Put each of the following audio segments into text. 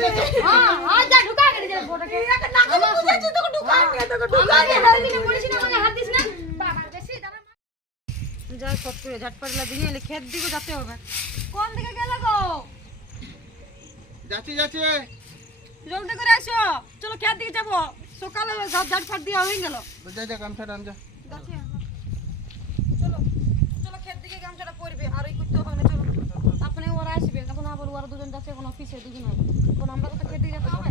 हां हां जा ढुका कर दे फोटो के एक नाक में मुझे तो ढुका के नरमी ने पुलिस ने माने हाथ दिस ना बाबा बेसी दादा যা সব করে ঝটপটলা দিয়ে এলে ক্ষেত দিকে যেতে হবে কোন দিকে গেল গো যাচ্ছি যাচ্ছি জলদি করে আসো চলো ক্ষেত দিকে যাব সকালে সব ঝটপট দিয়ে হয়ে গেল যা যা গামছাটা আন যা যাচ্ছি চলো চলো ক্ষেত দিকে গামছাটা পরবে আর এই করতে হবে না চলো আপনি ওরা আসবে এখন আবার ওরা দুজন যাচ্ছে এখন অফিসে দুজন হয় কোন আমরা তো ক্ষেত দিকে যেতে হবে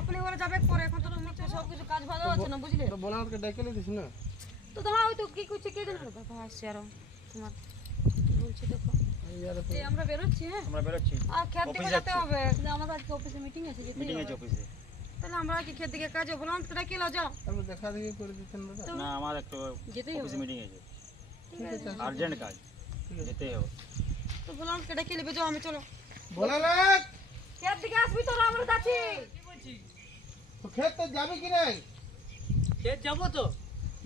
আপনি ওরা যাবে পরে এখন তো নিচে সব কিছু কাজ ভালো আছে না বুঝলে তো বলাকে ডেকে দিস না তো তোমার ওই তো কি করছে কে জানে বাবা আসছে আর তোমার বলছি দেখো এই আমরা বেরোচ্ছি হ্যাঁ আমরা বেরোচ্ছি আর ক্ষেত দিকে যেতে হবে আমাদের আজকে অফিসে মিটিং আছে যেতে মিটিং আছে অফিসে তাহলে আমরা কি ক্ষেত দিকে কাজে বললাম তোরা কি লজা আমি দেখা দেখি করে দিতেন দাদা না আমার একটু যেতেই অফিসে হবে মিটিং আছে ঠিক আছে আর্জেন্ট কাজ যেতেই হবে তো বললাম কেটে কি নেবে যাও আমি চলো বলা না ক্ষেত দিকে আসবি তো আমরা যাচ্ছি তো খেতে যাবি কি নাই খেত যাবো তো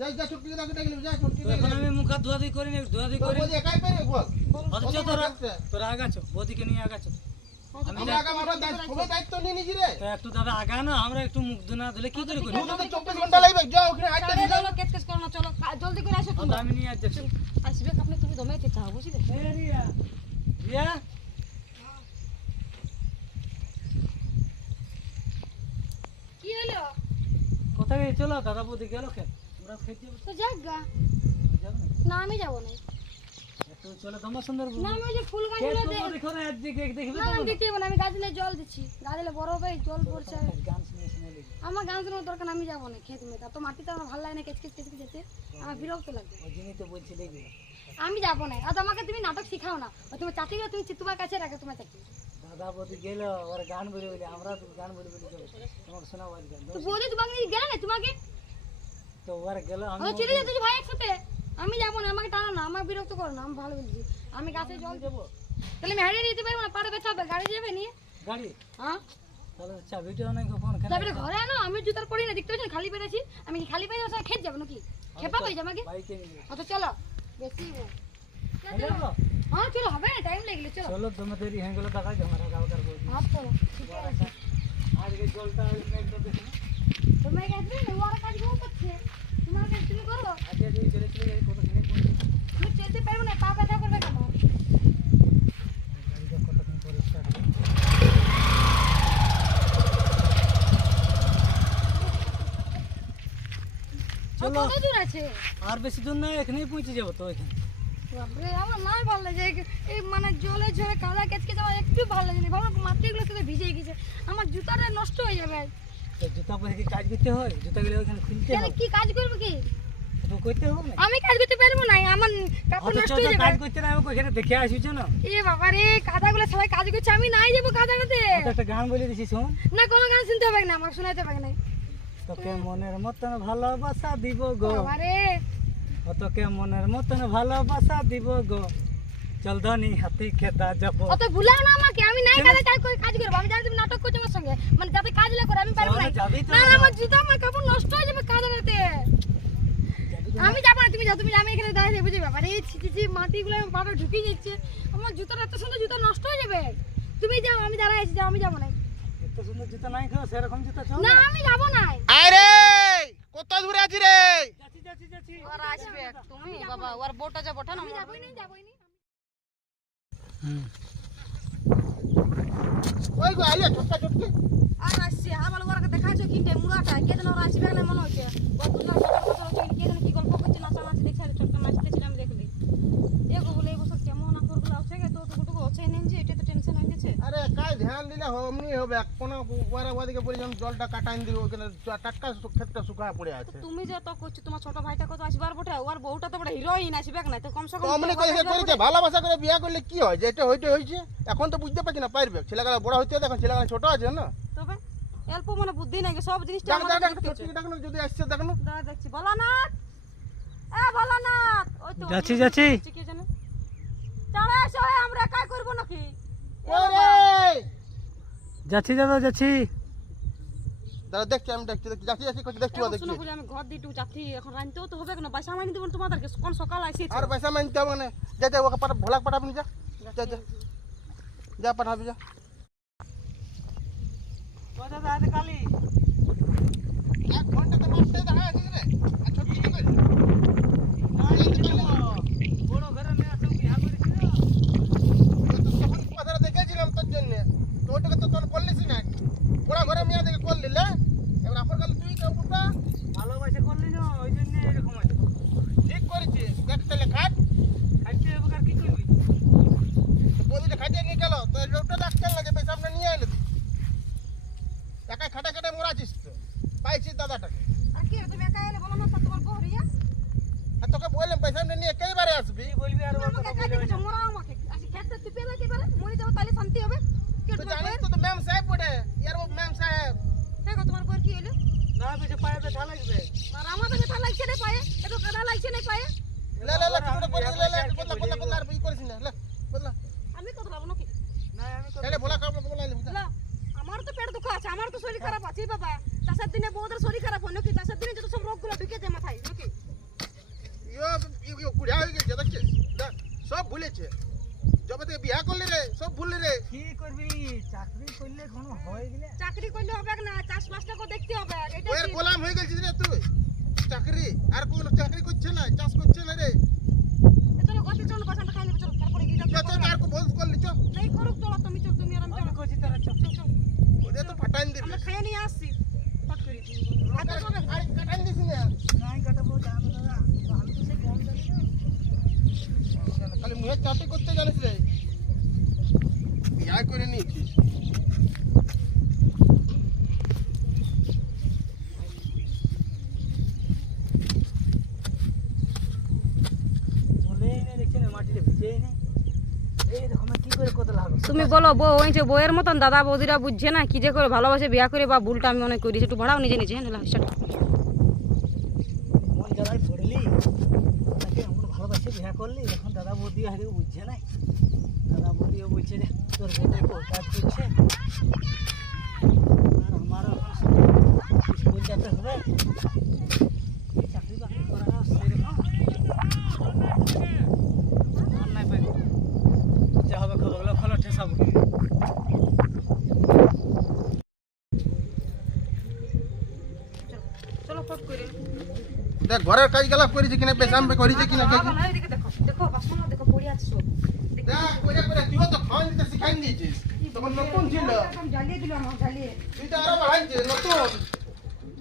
যা যা ছুটি দাও ডেকে যা ছুটি তো এখন আমি মুখ হাত ধোয়াধুয়ি করি না ধোয়াধুয়ি তো করি বলি একাই পারে বল অথচ তোরা আগাছো বৌদিকে নিয়ে আগাছো আমরা আগে আমরা সবাই দায়িত্ব নিয়ে নিছি রে তো একটু দাদা আগা না আমরা একটু মুখ ধোনা ধুলে কি করে করি তুই তো 24 ঘন্টা লাগবে যাও ওখানে হাঁটতে চলো যাও চলো কেট কেট করো না চলো জলদি করে আসো তুমি আমি নিয়ে যাচ্ছি আসবে আপনি তুমি দমে চাও বুঝলে রিয়া রিয়া কি হলো কোথায় চলো দাদা বৌদি গেল খেত আমরা খেতে যাবো তো জায়গা যাবো না আমি যাব না একটু চলো তোমার সুন্দর না আমি ওই যে ফুল খেত গাছগুলো দেখো না একদিকে দেখবে না আমি দিতে হবে না আমি গাছ নিয়ে জল দিচ্ছি গাছলে বড় হবে জল পড়ছে গান শুনে শুনে লেগে আমার গান শোনার দরকার আমি যাবো না খেত মেয়ে তো মাটিতে আমার ভালো লাগে না কেচকেচ কেচকে যেতে আমার বিরক্ত লাগবে ওই জন্যই তো বলছি লেগে আমি যাবো না আর আমাকে তুমি নাটক শিখাও না ও তোমার চাচিকে তুমি তোমার কাছে রাখো তোমার চাচি দাদা বৌদি গেল ওরা গান বলে বলে আমরা তো গান বলে বলে যাবো তোমাকে শোনাবো আর গান তো বৌদি তোমাকে নিয়ে গেলে না তোমাকে তো ওরা গেল আমি ও চলে যেতে ভাই একসাথে আমি যাবো না আমাকে টানো না আমাকে বিরক্ত করো না আমি ভালো বলছি আমি গাছে জল দেবো তাহলে আমি হারিয়ে দিতে পারবো না পাড়ে বেচা হবে গাড়ি যাবে নিয়ে গাড়ি হ্যাঁ তাহলে চাবিটা অনেক ফোন তারপরে ঘরে আনো আমি জুতার পরি না দেখতে পাচ্ছেন খালি পেরেছি আমি কি খালি পেয়ে যাবো খেত যাবো নাকি খেপা পেয়ে যাবো আমাকে বাইকে নিয়ে অত চলো বেশি চলো হ্যাঁ চলো হবে না টাইম লেগে চলো চলো তুমি দেরি হয়ে গেল টাকা জমা রাখা কার বলছি হাত চলো ঠিক আছে আজকে জলটা একদম দেখো তোমার কাছে ওরা কাজ করছে তোমার কাছে তুমি করো আজকে যদি চলে চলে কত দিনে পৌঁছে আমি চলতে পারবো না পা ব্যথা করবে কেন গাড়িটা কতক্ষণ পরে স্টার্ট হবে চলো কত দূর আছে আর বেশি দূর না এখানেই পৌঁছে যাবো তো এখানে বাপরে আমার নাই ভালো লাগে এই মানে জলে ঝরে কাদা কেচকে যাওয়া একটু ভালো লাগে না ভালো মাটিগুলো শুধু ভিজে গেছে আমার জুতাটা নষ্ট হয়ে যাবে তো জুতা পরে কি কাজ করতে হয় জুতাগুলো ওখানে খুলতে তাহলে হয় কি কাজ করবো কি তো করতে হবে না আমি কাজ করতে পারবো না আমার কাপড় অত নষ্ট চল হয়ে কাজ যাবে করতে না আমি ওখানে দেখে আসিছো না এ বাবা রে কাদাগুলো সবাই কাজ করছে আমি নাই যাবো কাদাগুলোতে অত একটা গান বলে দিছি শোন না কোনো গান শুনতে হবে না আমার শোনাতে হবে না তোকে মনের মতন ভালোবাসা দিব গো বাবা রে ও তোকে মনের মতন ভালোবাসা দিব গো চল ধনী হাতি খেতা যাব অত ভুলাও না আমাকে আমি নাই কাজে কাজ করবো আমি জানি তুমি নাটক করছো আমার সঙ্গে মানে যাতে কাজ না করে আমি পারবো না যাবি তো না না আমার জুতা আমার কাপড় নষ্ট হয়ে যাবে কাদাতে আমি যাবো না তুমি যাও তুমি আমি এখানে দাঁড়িয়ে বুঝি ব্যাপার এই ছিটি মাটিগুলো আমার পাটা ঢুকিয়ে যাচ্ছে আমার জুতার এত সুন্দর জুতা নষ্ট হয়ে যাবে তুমি যাও আমি দাঁড়াই আছি যাও আমি যাবো না এত সুন্দর জুতা নাই খাও সেরকম জুতা চল না আমি যাবো না আরে কত দূরে আছি রে যাচ্ছি যাচ্ছি যাচ্ছি ওরা আসবে তুমি বাবা ওর বোটা যাবো না আমি যাবোই না যাবোই না ওই গো আইয়া ছোট্টা ছোট্টি আর আসছে আবার ওরা দেখাচ্ছ কিনতে মুড়াটা কে যেন ওরা আসবে না মনে হচ্ছে ও দুলা কে যেন কি গল্প করছে নাচা নাচি দেখছে ছোট্ট নাচতেছিলাম দেখলি এগো বলে এই বছর কেমন আপরগুলো আছে গে তো টুকুটুকু আছে নেন যে এটা তো টেনশন হয়ে গেছে আরে কাজ ধ্যান দিলে অমনি হবে কোন ওরা ওদিকে বলে যেমন জলটা কাটাইন দিব ওখানে টাটকা ক্ষেতটা শুকায় পড়ে আছে তুমি যে তো করছো তোমার ছোট ভাইটা কত আসবার বটে ওর বউটা তো বড় হিরোইন আসবে না তো কমসে তো কম অমনি কইছে করেছে ভালোবাসা করে বিয়ে করলে কি হয় যেটা হইছে এখন তো বুঝতে পারছি না পারবে ছেলেগুলো বড় হইতে এখন ছেলেগুলো ছোট আছে না তবে অল্প মানে বুদ্ধি নাই সব জিনিসটা দেখ আমাদের দেখ দেখতে হচ্ছে। ছোট্টি দেখো যদি আসছে দেখো দাঁড়া দেখছি ভোলানাথ এ ভোলানাথ ওই তো যাচ্ছি যাচ্ছি কি জানে চলে এসো আমরা একাই করব নাকি ওরে যাচ্ছি দাদা যাচ্ছি দাদা দেখছি আমি দেখছি যাচ্ছি যাচ্ছি কইছি দেখছি এখন দেখছি শুনো বলে আমি ঘর দিটু যাচ্ছি এখন রানতেও তো হবে না পয়সা মাইনে দিব তোমাদেরকে কোন সকাল আইছিস আর পয়সা মানতে হবে না যা যা ওকে ভোলা পাঠাবি যা যা যা যা পাঠাবি যা ও দাদা আজ কালি 1 ঘন্টাতে মারতে দেখা আছে রে আর ছোট ছোট করে বড় ঘরে মেয়ে সব বিয়া করেছিল তো তখন কথাটা দেখেছিলাম তোর জন্য তো ওটাকে তো তোর করলিস না বড় ঘরে মেয়ে দেখে কল দিলে এবার আপন কাল তুই কেউ বুঝা ভালোবাসা করলি না ওই জন্য এরকম আছে ঠিক করেছিস দেখ তাহলে খাট খাইতে হবে আর কি করবি তো বদিটা খাটিয়ে নিয়ে গেল তো লোকটা ডাক্তার লাগে পয়সা আমরা নিয়ে আইলে তুই একাই খাটা খাটা মরাছিস তো পাইছিস দাদাটাকে আর কি রে, তুমি একা এলে বলো না তা তোমার বউ রিয়া আর তোকে বললাম পয়সা আমরা নিয়ে একেবারে আসবি তুই বলবি আর তুমি ওর আমাকে কথা কাজে বলবি দিছো না মোরা আমাকে আজ খেতে তুই পেবে কি পারে মরে যাও তাহলে শান্তি হবে কি তো তোমার জানিস বউয়ের? তো তো ম্যাম সাহেব বটে ইয়ার ও ম্যাম সাহেব হ্যাঁ গো, তোমার বউয়ের কি হলো? না বেশি পায়ে ব্যথা লাগবে আর আমাদের ব্যথা লাগছে না পায়ে, একটু কাদা লাগছে না পায়ে। লে লে লে ছোট করে লে লে বদলা বদলা বদলা আর ই করিস না লে বদলা আমি কত লাভ নাকি? না আমি তো তাহলে বলা কাম বলা লে বুঝা লা, আমার তো পেট দুঃখ আছে, আমার তো শরীর খারাপ আছে বাবা। চাষের দিনে বউদের শরীর খারাপ হয় নাকি? চাষের দিনে যত সব রোগগুলো ঢুকে যায় মাথায় নাকি? ইয়ো কুড়িয়া হয়ে গেছে দেখছিস দেখ সব ভুলেছে যবে থেকে বিয়া করলি রে সব ভুললি রে কি করবি চাকরি করলে কোনো হয়ে গেলে চাকরি করলে হবে না, চাষবাসটাকে দেখতে হবে। এটা ওর কি? গোলাম হয়ে গেছিস রে তুই চাকরি আর কোন চাকরি করছে না চাষ করছে না রে চলো গতি চলো, বাসাটা খাই নেবে চলো, তারপরে গিয়ে চল চল আর কো বল করলি চল এই করুক চলো, তুমি চল, তুমি আর আমি আমি চলো। করছি তোরা চল চল, চল। ওরে তো ফাটাইন দিবি আমরা খাইয়ে নিয়ে আসছি ফট করে। আচ্ছা সবে কাটাইন দিস না নাই কাটাবো জানো দাদা আমি তো সে কম জানি না খালি মুহে চাপে করতে জানিস রে বিয়া করে নিয়েছিস বলেই না দেখছেন মাটিতে ভিজেই নেই এই দেখো না কি করে কত লাগবে তুমি বলো বউ ওই যে বউয়ের মতন দাদা বৌদিরা বুঝছে না কি যে করে ভালোবাসে বিয়া করে, বা ভুলটা আমি অনেক করি, একটু ভাড়াও নিজে নিজে। হ্যাঁ মন জ্বালাই পড়লি তাকে এমন ভালোবাসে বিয়া করলি এখন দাদা বৌদি হারে বুঝছে না দাদা বৌদিও বলছে যে তোর বউটা তো কাজ করছে আর আমারও এখন স্কুল যেতে হবে এই চাকরি বাকরি করা সেরকম আর নাই পাইব যা হবে খবরগুলো ভালো ঠেসাবো চলো ফট করে। দেখ ঘরের কাজ গেলা করেছে কিনা পেশাম করেছে কিনা দেখি এদিকে দেখো, দেখো বাসন দেখো পড়ে আছে সব। দেখ করে করে তুইও তো খাওয়ান দিতে শিখাই দিয়েছিস তখন নতুন ছিল জ্বালিয়ে দিল আমার, জ্বালিয়ে। তুই তো আরো বাড়াইছে নতুন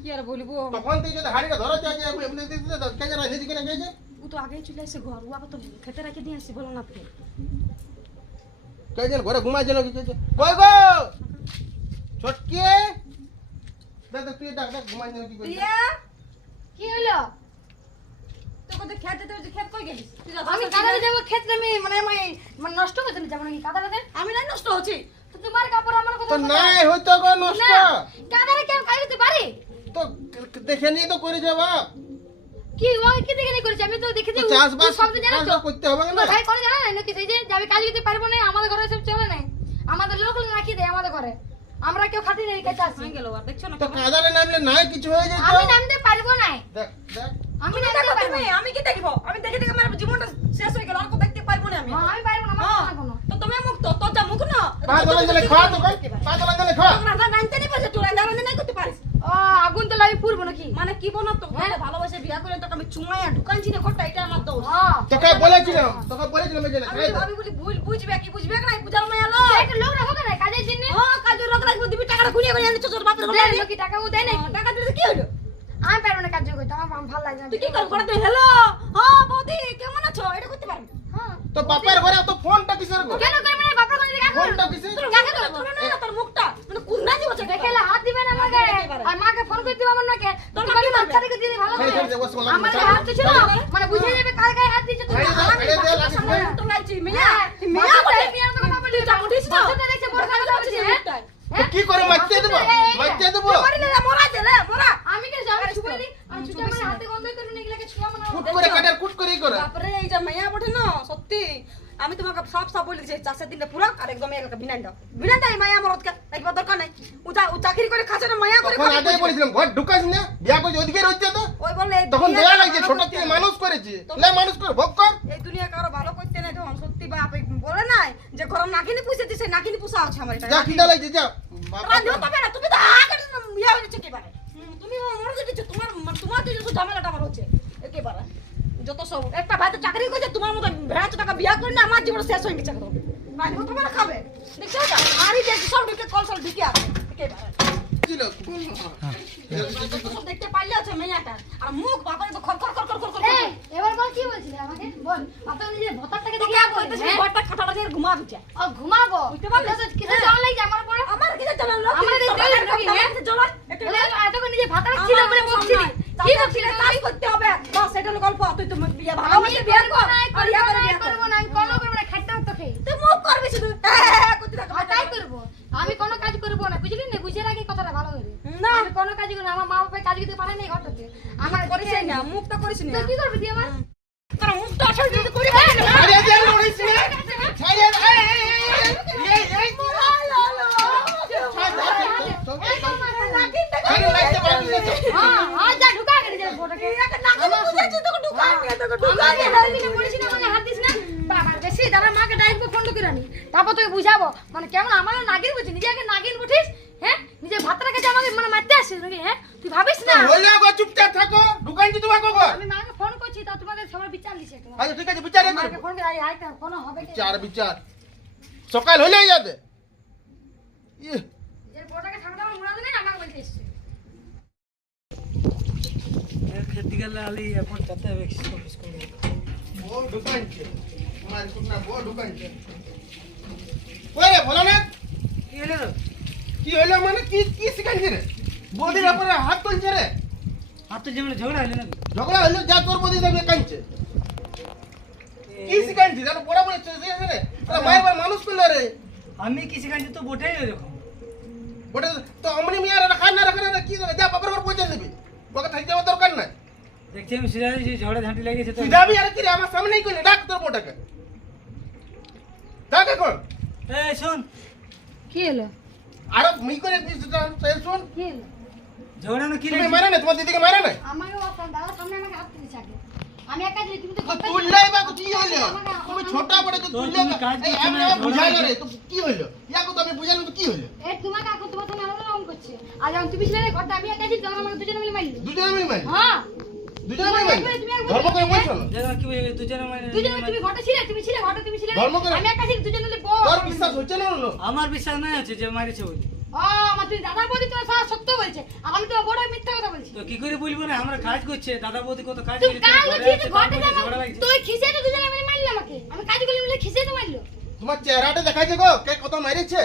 কি আর বলবো, তখন তুই যদি হাড়িটা ধরা যায় এমনি দিতে তো কে জানা নিজে কিনা গেছে ও তো আগেই চলে আসে ঘর, ও আগে তো খেতে রেখে দিয়ে আসি, বলো না আপনি। কে যেন ঘরে ঘুমাইছে না কিছু কই গো ছটকি দেখ দেখ তুই ডাক ডাক ঘুমাইছে কি কইছিস রিয়া, কি হলো? তোকে তো খেতে তো যে খেত কই গেছিস? তুই যা আমি কাদারে যাব ক্ষেত্রে আমি মানে নষ্ট করতে যাব নাকি কাদারে? আমি নাই নষ্ট হচ্ছি। তো তোমার কাপড় আমার তো কথা নাই হইতো গো নষ্ট না কাদারে কেউ খাই দিতে পারে তো দেখে নিয়ে তো করে যাবা কি ও কি দেখে নি করেছে আমি তো দেখেছি তো চাষবাস সব তো জানো তো চাষবাস করতে হবে না তোমার ভাই করে জানা নাই নাকি সেই যে যাবে কাজ করতে পারবো না আমাদের ঘরে সব চলে নাই আমাদের লোক রাখি দেয় আমাদের ঘরে আমরা কেউ খাটি নেই কাছে আসি হয়ে গেল আর দেখছো না? তো কাদারে নামলে নাই কিছু হয়ে যেত আমি নামতে পারবো না দেখ দেখ আমি তুমি নামতে দেখো, পারবো তুমি, না আমি কি দেখবো? আমি দেখে দেখে আমার জীবনটা শেষ হয়ে গেল, আর কো দেখতে পারবো না আমি। হ্যাঁ, আমি পারবো না আমার হ্যাঁ, না কোনো তো তুমি মুক্ত, তোর যা মুখ না। পা দোলা গেলে খাওয়া তো কই পা দোলা গেলে খাওয়া তোর রান্না জানতে নেই পারছে, তুই রান্না বান্না নাই করতে পারিস। ও আগুন তো লাগি পুরবো নাকি মানে কি বলো তো, ভালোবাসে বিয়া করে তোকে আমি চুমাইয়া ঢুকানছি না ঘরটা, এটা আমার দোষ। হ্যাঁ তোকে বলেছিলাম এই যে না আমি খাই ভাবি বলি ভুল বুঝবে কি বুঝবে না, বুঝার মাই আলো। একটা লোক রাখো না কাজের জন্য হ্যাঁ, কাজের রোগ লাগবে, দিবি টাকাটা গুনিয়ে গুনিয়ে আনছো তোর বাপের ঘরে। দেয় নাকি টাকা ও দেয় নাকি টাকা দিলে কি হলো? আমি পারবো না কাজ করতে আমার ভালো লাগে না তুই কি করবি? তুই হ্যালো, হ্যাঁ বৌদি কেমন আছো, এটা করতে পারবি? হ্যাঁ তো বাপের ঘরে তো ফোনটা কিসের গো কেন করবে না বাপের ঘরে কাজ ফোনটা করবে কিসের তোর মুখটা তুলে না, তোর মুখটা মানে কুন্না দিব চোখে। দেখেলে হাত দিবে না আমাকে আর মাকে ফোন করে দিবা আমার নাকে তোর তোর মা কি মাকে বলবে? বাচ্চাটাকে দিয়ে ভালো ছেড়ে করে ছেড়ে দে ওসব আমার লাগবে হাত দিছিল মানে বুঝে যাবে কার গায়ে হাত দিছে তুমি ছেড়ে দে ছেড়ে দে লাগিস না তো লাইছি মিয়া, মিয়া মিয়া বলে মিয়া তো কথা বলি যা উঠিস না। বাচ্চাটা দেখছে বড় কথা বলছে তো কি করে মারতে দেব মারতে দেব মারি না মরা দিলে মরা। আমি কে আমি ছুপে দি আমি ছুটে আমার হাতে গন্ধ করে নিয়ে গেলে ছুয়া মানে কুট করে কাটার কুট করেই করে বাপরে এই যে মাইয়া বটে না সত্যি, আমি তোমাকে সাফ সাফ বলি যে চাষের দিনটা পুরা আর একদম এলাকা বিনান্ডা বিনান্ডা এই মাইয়া আমার ওকে একবার দরকার নাই। ও চাকরি করে খাচ্ছে না, মাইয়া করে তখন খাবে। আগেই বলেছিলাম ঘর ঢুকাস না বিয়া করে ওদিকে রইতে তো ওই বলে এই তখন দুনিয়া দয়া কারো লাগছে ভালো ছোট করতে থেকে নাই। মানুষ করেছে লে মানুষ করে ভোগ কর এই দুনিয়া কারো ভালো করতে নাই তখন সত্যি বাপ এই বলে নাই যে ঘর নাকিনি পুষে দিছে, নাকিনি পুষা আছে আমার এটা। যা খিদা লাগছে যা রাঁধিও তবে না, তুমি তো ঝামেলাটা আমার হচ্ছে একেবারে যত সব একটা ভাই তো চাকরি করছে তোমার মতো ভেড়া টাকা বিয়া করে না আমার জীবন শেষ হয়ে গেছে একদম ভাই কত বড় খাবে দেখছো না আরই দেখছি সব ঢুকে কল সব ঢুকে আছে একেবারে ছিল সব দেখতে পারলে আছে মেয়াটা আর মুখ বাবার তো খর খর খর খর খর এই এবার বল কি বলছিলে আমাকে বল আপনার নিজের ভতারটাকে দেখে দেখে বলতে বলতেছি ঘরটা খাটাটা দিয়ে ঘুমাবি যা ও ঘুমাবো বুঝতে পারলে? কিছু জানা লাগছে আমার পরে আমার কিছু জানাল না আমার এই জলের ঢুকি, হ্যাঁ? চলো এতক্ষণ নিজে ভাতার ছিল বলে বলছিলি কি বলছিলি কাজ করতে হবে বাস এটা হলো গল্প তুই তো বিয়ে ভালো আমি হচ্ছে বিয়ে বিয়ে করব কর না আর ইয়া করে বিয়ে করব না আমি কোনো করব না খাটতে তো খেয়ে তুই মুখ করবি শুধু করতে থাক তাই করব আমি কোনো কাজ করব না বুঝলি না বুঝে রাখি কথাটা ভালো করে না। আমি কোনো কাজ করব না আমার মা বাবা কাজ করতে পারে না এই ঘরটাতে আমার করিস না মুখ তো করিস না তুই কি করবি তুই আমার তোর মুখ তো আসল দিতে করি আরে যে লড়িস না ছাড়ে এই কেন লাগতে পারবি না তো হ্যাঁ হ্যাঁ যা ঢুকা করে যা ফটোকে নাকে বুঝাচ্ছি তোকে ঢুকা নিয়ে তোকে ঢুকা আমাকে ডাইবি না বলিস না আমাকে হাত দিস না বাবা বেশি দাঁড়া মাকে ডাইব ফোন করে আনি তারপর তোকে বুঝাবো মানে কেমন আমারও নাগিন বুঝি নিজে আগে নাগিন বুঝিস হ্যাঁ নিজে ভাতটা কাছে আমাকে মানে মারতে আসিস নাকি হ্যাঁ তুই ভাবিস না হইলে গো চুপচাপ থাকো দোকান কি তোমাকে গো আমি মাকে ফোন করছি তা তোমাদের সবার বিচার লিছে একটা আচ্ছা ঠিক আছে বিচার মাকে করব ফোন করে আই আইটা ফোন হবে কি বিচার বিচার সকাল হইলে যাবে ইহ যে ফটোকে সামনে আমার মুড়া দিলে আমাকে বলতে এসছে খেতে গেলে আলি এখন যেতে হবে অফিস করে ও দোকান ছে আমার কুটনা বো দোকান ছে ওরে বলো না কি হলো রে? কি হইলো মানে কি কি শিখাইছে রে বদির উপরে হাত তুলছে রে হাত তো যেমন ঝগড়া হইলো না ঝগড়া হইলো যা তোর বদি দেবে কাঁদছে কি শিখাইছে জানো বড় বড় ছে রে আরে মায়ের মানুষ করলো রে আমি কি শিখাইছি তো বটেই এরকম ওটা তো অমনি মিয়া রাখা না রাখা না কি করে যা বাবার উপর পৌঁছে দিবি ওকে থাকতে যাওয়ার দরকার নাই দেখছি আমি সিরিয়াসলি ঝগড়া ঝাঁটি লেগেছে তো তুই যাবি আর কি রে আমার সামনেই কইলে ডাক তোর মোটাকে ডাক এখন এই শোন কি হলো আর মি করে দিস শুন কি হলো ঝগড়া না কি তুমি লেগেছে? মারা না তোমার দিদিকে মারা না আমাকে বলতাম দাদা সামনে আমাকে হাত দিছে আগে আমি একা দিলি তুমি তো তো ঘরটা তুললাই বা কি হইলো তুমি ছোট বড় তো তো তুললে তুমি কাজ এই করছো আমি না, বুঝাই না ঝগড়া রে তো কি হইলো ইয়াকো তো আমি বুঝাইলাম তো কি হইলো এ তোমাকে এখন তোমার সামনে আলাদা রকম করছে আর যখন তুমি ছিলে ঘরটা আমি একা দিলি তখন আমাকে দুজনে মিলে মারলি দুজনে মিলে মারি হ্যাঁ দুজনে মিলে মারি তুমি একবার ধর্ম করে বলছো না যেন কি বলে দুজনে মানে দুজনে তুমি ঘরটা ছিলে তুমি ছিলে ঘরটা তুমি ছিলে ধর্ম করে- আমি একা ছিলি দুজনে মিলে তোর বিশ্বাস হচ্ছে না হলো আমার বিশ্বাস নাই আছে যে মারিছে বলে আমার তুই দাদা বৌদি তোমার সারা সত্য বলছে আর আমি তোমার বড় মিথ্যা কথা বলছি তো কি করে বলবো না আমরা কাজ করছে দাদা বৌদি কত কাজ তুই করছে কাল ঘরে ঠিক আছে, ঘরটা তারপরে যাবে ঝগড়া লাগছে তুই খিসে তো দুজনে মিলে মারলি আমাকে আমি কাজ করলি মিলে খিসে তো মারলো তোমার চেহারাটা দেখাইছে গো কে কত মারিছে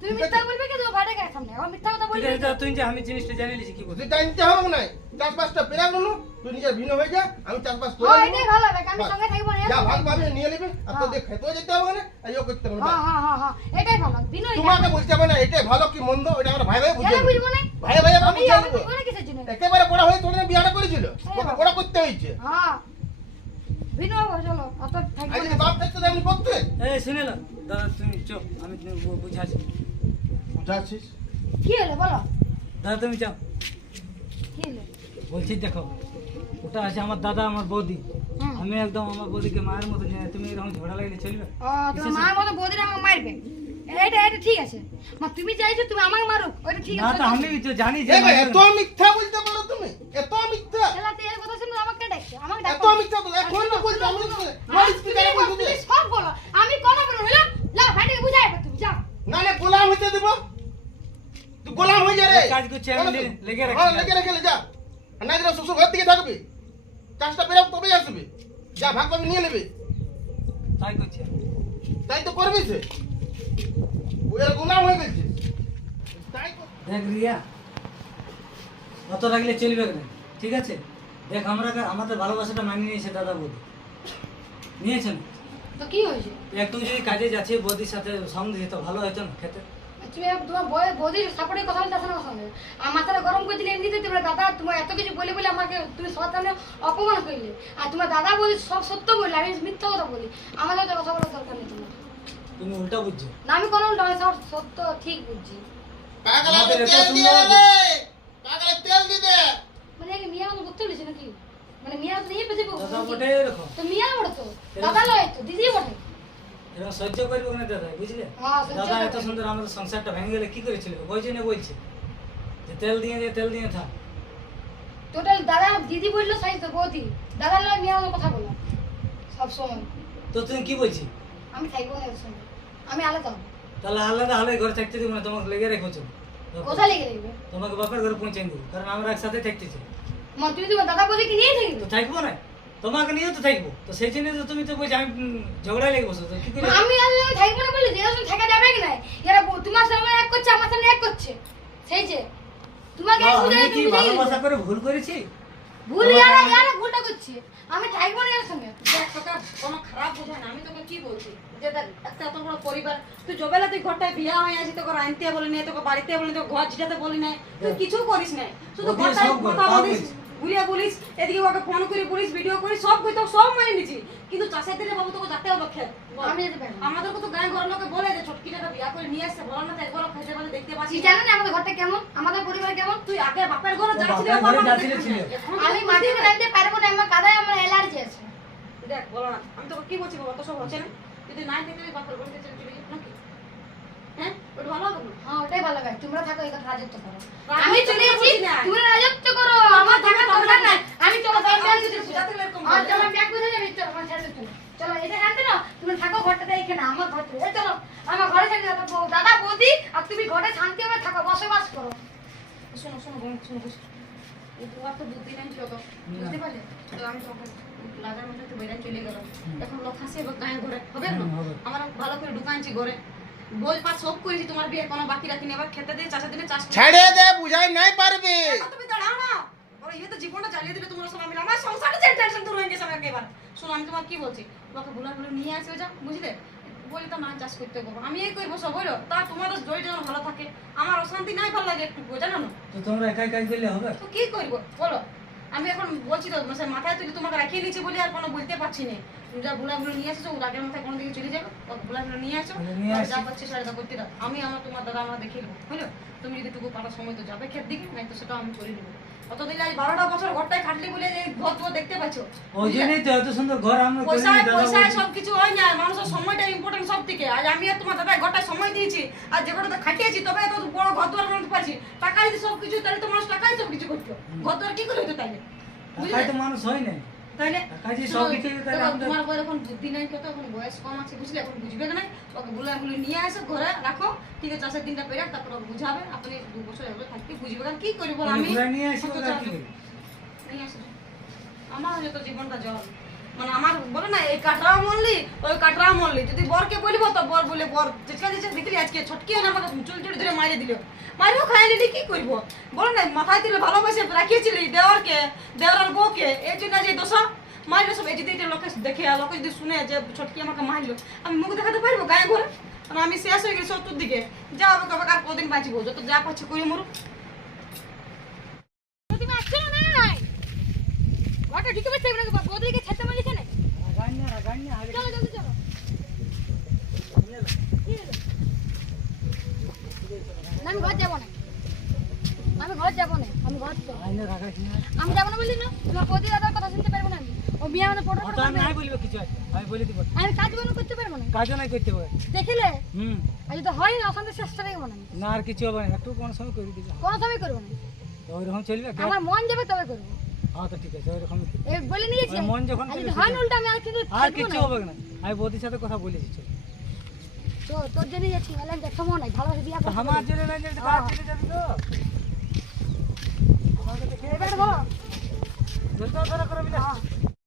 তুমি মিথ্যা বলবে কি তোমার ঘরে গেছে সামনে আমার মিথ্যা কথা ঠিক বলবি আছে তা তুই যে আমি জিনিসটা জানি লিছি কি বলছিস তুই জানতে হবে না চাষবাসটা পেরা গেল তুই নিজের ভিন্ন হয়ে যা আমি চাষবাস করে হ্যাঁ নেবো। এটাই ভালো হবে আমি বাস। সঙ্গে থাকবো না যা ভাগ ভাবে নিয়ে নিবি আর তো দেখ খেতেও যেতে হবে না আর ইয়ে করতে হবে না হ্যাঁ হ্যাঁ হ্যাঁ হ্যাঁ এটাই ভালো বিনয় তোমাকে বলতে হবে না এটা ভালো কি মন্দ এটা আমরা ভাই ভাই বুঝে কেন নেবো। বুঝবো না ভাই ভাই আমরা আমি বুঝে আমি নেবো। বুঝবো না কিসের জন্য একেবারে বড় হয়ে তোর বিয়াটা করেছিল ওকে বড় করতে হয়েছে হ্যাঁ বিনয় চলো অত থাকবো আজ না বাপ থাকতে এমনি করতে এই শুনে না দাদা তুমি চুপ আমি বুঝাচ্ছি বুঝাচ্ছিস কি হলো বলো দাদা তুমি যাও কি হলো বলছি দেখো ওটা আছে আমার দাদা আমার বৌদি হুম। আমি একদম আমার বৌদিকে মায়ের মতো জানি তুমি এরকম ঝগড়া লাগলে চলবে ও তোমার মার মতো বৌদিরা আমাকে মারবে এটা এটা ঠিক আছে মা তুমি চাইছো তুমি আমাকে মারো ওটা ঠিক না আছে তো আমি তো জানি যে এ ভাই, মারবে এত মিথ্যা বলতে পারো তুমি এত মিথ্যা খেলা তেল কথা শুনে আমাকে ডাকছে আমাকে এত ডাকো মিথ্যা তো এখন তো বলছো আমি হ্যাঁ, স্পিকারে বলছো তুমি সব বলো আমি কোনো বলো হলো লাও ভাইটাকে বুঝাই তুমি যাও না না গোলাম হইতে দেব তুই গোলাম হয়ে যা রে কাজ করছি আমি লেগে রাখছি। হ্যাঁ, লেগে রেখে যা আর না দিলে শ্বশুর ঘর থেকে থাকবি কাজটা বেরো তবেই আসবি যা ভাগ ভাগ নিয়ে নেবে তাই করছি আমি। তাই তো করবি সে ওই আর গোলাম হয়ে গেছে তাই কর- দেখ রিয়া অত রাখলে চলবে না ঠিক আছে দেখ আমরা আমাদের ভালোবাসাটা মানিয়ে নিয়েছে দাদা বৌদি নিয়েছেন তো কি হয়েছে একটু যদি কাজে যাচ্ছে বৌদির সাথে সঙ্গ দিত ভালো হতো না খেতে তুমি তোমার বৌদির সাপোর্টের কথা বলতে আসো না আমার সঙ্গে আর মাথাটা গরম করে দিলে এমনিতে তোমার দাদা তোমার এত কিছু বলে বলে আমাকে তুমি সবার সামনে অপমান করলে আর তোমার দাদা বলি সব সত্য বললে আমি মিথ্যা কথা বলি আমার সাথে কথা বলার দরকার নেই তোমার তুমি উল্টা বুঝছো না আমি কোনো উল্টা নয়, সব সত্য ঠিক বুঝছি পাগলা আমাদের এত তেল দিয়ে সুন্দর- দে পাগলা তেল দিয়ে দে মানে আগে মিয়া মতো করতে বলেছে নাকি মানে মিয়া তো নিয়ে পেতে দাদা বটে এরকম তো মিয়া বড় তো দাদা লয় তো দিদি বটে এরকম সহ্য করবো না দাদা বুঝলে হ্যাঁ, সহ্য দাদা এত করবো। সুন্দর আমাদের সংসারটা ভেঙে গেলে কি করেছিল ওই জন্য বলছে যে তেল দিয়ে থাক টোটাল দাদা দিদি বললো সাইজ তো বৌদি দাদার লোক নিয়ে আমার কথা বলো সব সময়। তো তুমি কি বলছি? আমি থাকবো না এর সঙ্গে, আমি আলাদা হবো। তাহলে আলাদা হলে ঘরে থাকতে দিব না, তোমাকে লেগে রেখেছো। কোথায় লেগে দেখবে তোমাকে বাপের ঘরে পৌঁছে দেবো, কারণ আমরা একসাথে থাকতেছি। মা তুমি তোমার দাদা বৌদিকে নিয়ে থাকবে। তো থাকবো না, তোমাকে নিয়ে তো থাকবো। তো সেই জন্য তো তুমি তো বলছি আমি ঝগড়া লেগে বসো, তো কি করে? আমি আসলে থাকবো না বলে যে আসলে থাকা যাবে কি না, এরা তোমার সঙ্গে এক করছে আমার সঙ্গে এক করছে, সেই যে তোমাকে এক বুঝাই আমি কি তুমি ভালোবাসা করে ভুল করেছি? ভুল ইয়ারা ভুলটা করছে, আমি থাকবো না এর সঙ্গে। দেখ তোকে কোনো খারাপ বোঝায় না, আমি তোকে কি বলছি যে দেখ একটা এত বড় পরিবার, তুই যবেলা তুই ঘরটায় বিয়া হয়ে আছিস, তোকে রাঁধতে বলি নাই, তোকে বাড়িতে বলি নাই, তোকে ঘর ঝিটাতে বলি নাই, তুই কিছু করিস নাই, শুধু ওদের ঘরটায় সব কথা তাও বলিস, কিছু। ঘুরিয়ে বলিস, এদিকে ওকে ফোন করে বলিস, ভিডিও করিস, সব কই তো সব মেনে নিছি, কিন্তু চাষের দিনে বাবু তোকে যেতে হবে খেত। আমি যেতে পারবো না। আমাদেরকে তো গায়ে ঘরের লোকে বলে যে ছটকিটাকে বিয়া করে নিয়ে আসছে, বল না তো একবার খেতে পারে দেখতে পাচ্ছি তুই জানো না আমাদের ঘরটা কেমন, আমাদের পরিবার কেমন। তুই আগে বাপের ঘরে ও যাচ্ছিলি, বাপের ঘরে যাচ্ছিলি ছিল। আমি মাটিতে রাখতে পারবো না, আমার কাদায় আমার অ্যালার্জি আছে। দেখ বলো না, আমি তোকে কি বলছি বাবা, তো সব হচ্ছে না, যদি নাই দেখতে বাপের ঘরে চলে চলে যাবি নাকি? হ্যাঁ ওটা ভালো হবে না? হ্যাঁ ওটাই ভালো কাজ, তোমরা থাকো এই কথা রাজত্ব করো। রাজত্ব আমি চলে করবো যাচ্ছি, না। তোমরা রাজত্ব করো, আমার থাকার দরকার নাই। আমি চলো ব্যাগ আমি বুঝে যদি যাতে এরকম আর বলে। চলো ব্যাগ বুঝে যাবি, চলো আমার সাথে চলো। চলো এটা জানতে না, তুমি থাকো ঘরটাতে এইখানে আমার ঘরটা। এই চলো আমার ঘরে থাকতে দাও, দাদা বৌদি আর তুমি ঘরে শান্তি হবে থাকো, বসবাস করো। শোনো শোনো বোন, শোনো বুঝ, এই তোমার তো বুদ্ধি নাই ছিল তো, বুঝতে পারলে তো আমি তোমাকে লাগার মধ্যে তো বেড়াই চলে গেল, এখন লোক হাসে এবার গায়ে ঘরে হবে না, হবে। আমরা ভালো করে ঢুকাইছি ঘরে, ভোজ ভাত সব করেছি, তোমার বিয়ে কোনো বাকি রাখিনি, এবার খেতে দিয়ে চাষের দিনে চাষ করে- ছেড়ে দে, বুঝাই নাই পারবে। এখন তুমি দাঁড়াও না, ওরা ইয়ে তো জীবনটা জ্বালিয়ে দিলে তোমরা সবাই মিলে, আমার সংসারে যে টেনশন দূর হয়ে গেছে আমাকে এবার। শোনো আমি তোমাকে কি বলছি, তোমাকে বুলার বুলে নিয়ে আসবে যা, বুঝলে, বলি তো না চাষ করতে পারবো, আমি এই করবো সব বলো, তা তোমাদের জয় যেন ভালো থাকে, আমার অশান্তি নাই ভালো লাগে একটু, জানো না, তো তোমরা একাই কাজ করলে হবে? তো কি করবো বলো, আমি এখন বলছি তো মানে মাথায় তুলি তোমাকে রাখিয়ে নিচ্ছি বলে আর কোনো বলতে পারছি না, তুমি যা বুলাগুলো নিয়ে আসছো রাগের মাথায় কোনো দিকে চলে যাবে, বুলাগুলো নিয়ে আসো, নিয়ে আসি। যা পাচ্ছি সাড়ে করতে দাও, আমি আমার তোমার দাদা আমরা দেখিয়ে দেবো, বুঝলো, তুমি যদি টুকু পাঠার সময় তো যাবে খেত দিকে, নাই তো সেটা আমি করে দেবো, অতদিন আজ 12টা বছর ঘরটায় খাটলি বলে এই ঘর তো দেখতে পাচ্ছ, ওই জন্যই তো এত সুন্দর ঘর আমরা করে পয়সায় নিই, দাদা পয়সায় বৌদি। সবকিছু হয় না, মানুষের সময়টা ইম্পর্টেন্ট সব থেকে, আজ আমি আর তোমার দাদা ঘরটায় সময় দিয়েছি, আর যে ঘরটা খাটিয়েছি তবে এত বড় ঘর দুয়ার বানাতে পারছি, টাকা যদি সবকিছু তাহলে তো মানুষ টাকাই সবকিছু করতো, ঘর দুয়ার কি করে হতো তাইলে, একাই তো মানুষ হয় না। তাইলে টাকা যে সবকিছু তাহলে দেখো, আমরা- তোমার বউয়ের এখন বুদ্ধি নাই কত, এখন বয়স কম আছে বুঝলে, এখন বুঝবে না, ওকে বুলাগুলো নিয়ে আসো ঘরে রাখো, ঠিক আছে চাষের দিনটা পেরে তারপর ওকে বুঝাবে, আপনি 2 বছর এগুলো থাকতে বুঝবে, কারণ কি করবো তাহলে আমি ঘুরে নিয়ে আসি, অত ওরা চাপ- কি করবে? নিয়ে আসো। আমার হয়তো তো জীবনটা জল, মানে আমার বলে না এই কাটরাও মরলি ওই কাটরাও মরলি, যদি বরকে বলবো তো বর বলে বর যেটা যেটা দেখলি আজকে ছটকি না আমাকে চুল চুল ধরে মারিয়ে দিল, মারিও খাই নিলি কি করবো বলো না, মাথায় তুলে ভালোবাসে রাখিয়েছিলি দেওয়ারকে, দেওয়ার আর বউকে, এই জন্য যে দোষা মারলো সব, এই যদি এটা লোকে দেখে আর লোকে যদি শুনে যে ছটকি আমাকে মারলো, আমি মুখ দেখাতে পারবো গায়ে ঘরে, মানে আমি শেষ হয়ে গেছি 70 দিকে, যা হবে কবে আর কদিন বাঁচিব, যত যা করছে করি মরুক। তুমি আসছো না নাই ঘরটা ঢুকে বসে না, বৌদিকে ছেড়তে মারিছে না। রাগান না, আগে চলো জলদি চলো। নিয়ে এলো। না, আমি ঘর যাবো না, আমি ঘর যাবো না, আমি ঘর যাবো। আইনে রাগাস না। আমি যাবো না বললি না, তোমার বৌদি দাদার কথা শুনতে পারবো না আমি, ও বিয়ে মানে পড়ো ওটা আমি নাই বলবো কিছু আছে, আমি বলে দিব। আমি কাজ কোনো করতে পারবো না, কাজও নাই করতে হবে। দেখিলে হুম, আর যদি হয় অশান্তি চেষ্টা করবো না, না আর কিছু হবে না, একটু কোন সময় করে দিবে। কোনো সময় করবো না, তো ওইরকম চলবে? আমার মন যাবে তবে করবো, হ্যাঁ তো ঠিক আছে, ওইরকম এই বলে নিয়েছি। ওই মন যখন আর যদি চলে হয় না সেটা- উল্টা আমি আর কিন্তু আর থাকবো কিছু না। হবে না, আমি বৌদির সাথে কথা বলেছি। চল তো তোর জন্য যাচ্ছি, বললাম যে সময় নাই, ভালোবাসে বিয়া তো করতে আমার হবে। জন্য না যে কাজ চলে যাবে তো আমাকে দেখে এবার বলো জলটা ধরা করে বিনা